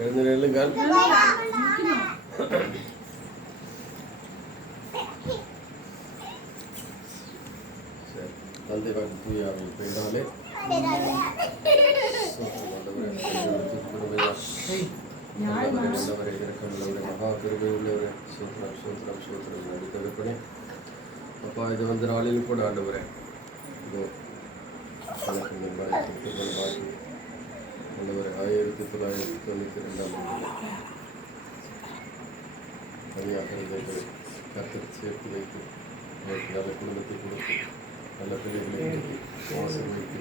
எழுந்து நெல்லுங்கள். சரி, தந்தை மகன் தூய ஆவியின் பெயராலே நல்லவரே, இரக்கமுள்ளவரே, மகா கிருபை உள்ளவரே, சூத்திரம் சூத்திரம் சூத்திரம் நடித்தவர்களே. அப்பா, இது வந்து நாளிலும் கூட ஆண்டவரே, இதோ ஆண்டவரே 1992 தனியாக இருந்தவர்களை கர்த்தர் சேர்த்து வைத்து நல்ல குடும்பத்தை கொடுத்து நல்ல பிள்ளைகளை வாசம் வைத்து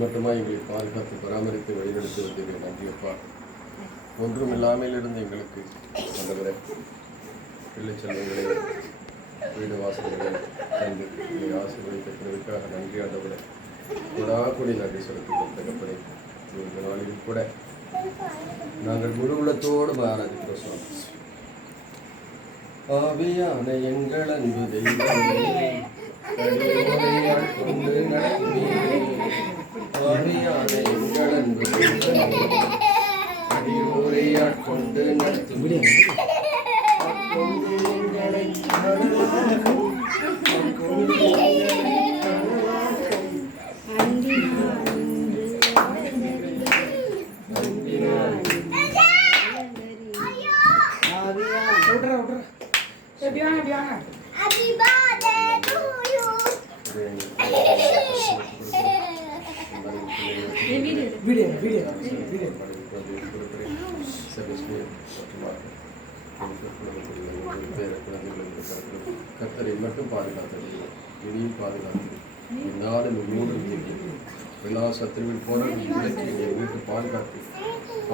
மட்டுமா எங்களை பாதுகாத்து பராமரித்து வழிநடத்தி வந்தீர்கள். நன்றியப்பா. ஒன்றும் இல்லாமல் இருந்து எங்களுக்கு ஆண்டவரே பிள்ளை செல்வங்களை வீடு வாசல்களை தந்து எங்களை ஆசீர்வதித்த பிறகுக்காக நன்றி ஆண்டவரே. கூடி நன்றி செலுத்துகிறோம் தகப்பனே. இந்த நாளில் கூட நாங்கள் முழு உள்ளத்தோடு ஆராதிக்கிறோம் சுவாமி. ஆவியான எங்கள் அன்பு தெய்வமே, அடியோரையால் கொண்டு நடந்தீரே. ஆவியான எங்கள் அன்பு தெய்வமே, அடியோரையால் கொண்டு நடத்துகிறேன். கர்த்தரை மட்டும் பாதுகாத்தது, இனியும் பாதுகாத்து நாளும் மூன்று எல்லா சத்திரவில் போராடி வீட்டு பாதுகாத்து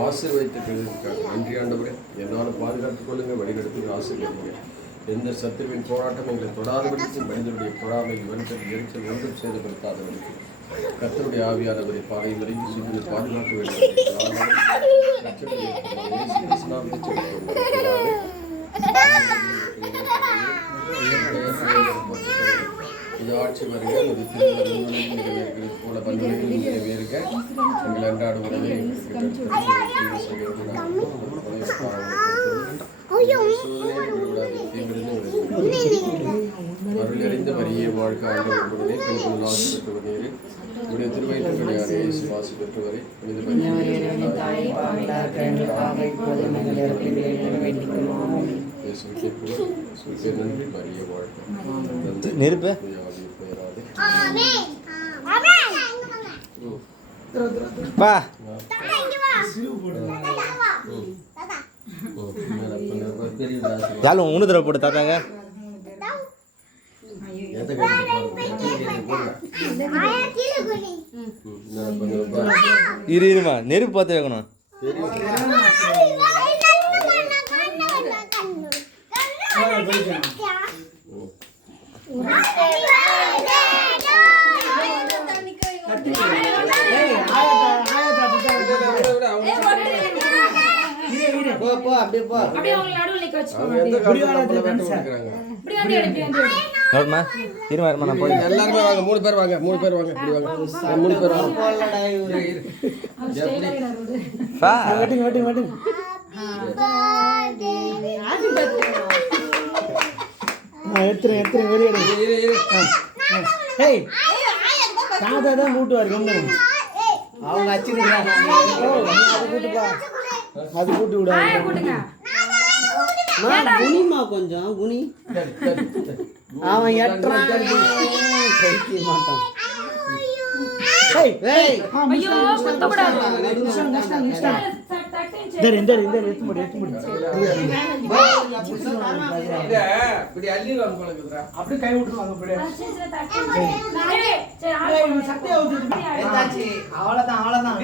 ஆசீர்வதித்திருக்கிறதுக்காக நன்றி ஆண்டவரே. என்னாலும் பாதுகாத்துக் கொள்ளுங்க, வழிநடத்துங்க, ஆசீர்வதிங்க. எந்த சத்திரவின் போராட்டம் எங்களை தொடாதபடிக்கு மனிதனுடைய பொறாமை இவன்கள் எரிச்சல் ஒன்றும் சேதப்படுத்தாதவருக்கு கர்த்தருடைய ஆவியானவரை பாதை வரைக்கும் சிறிது பாதுகாக்க வேண்டும். இது ஆட்சி வருக, இது திருமணம் நிறைவேறுகிறது போல பல்வேறு நிறைவேறுக. எங்கள் அன்றாட உணவை அருளறிந்த வரியை வாழ்க்கை ஆண்டவர்களே பெண்கள் ஆசி பெற்றவரே உடைய திருவயிற்றுகளை அறையை வாசி பெற்றவரை நன்றி வரிய வாழ்க்கை நெருப்பு யாரும் மூணு தடவை போட்டு தாத்தாங்க இருமா நெருப்பு பார்த்து வைக்கணும். எல்லாருமே வாங்க, 3 பேர் வாங்க, 3 பேர் வாங்க, இப்படி வாங்க, 3 பேர் வாங்க. அவங்க அச்சுக்கிறாங்க, அது கூட்டு விடாங்க. குனிமா கொஞ்சம் குனி, அவன் எட்டான் மாட்டான். அப்படி கை விட்டுருவாங்க. அவ்வளவுதான் அவ்வளவுதான்.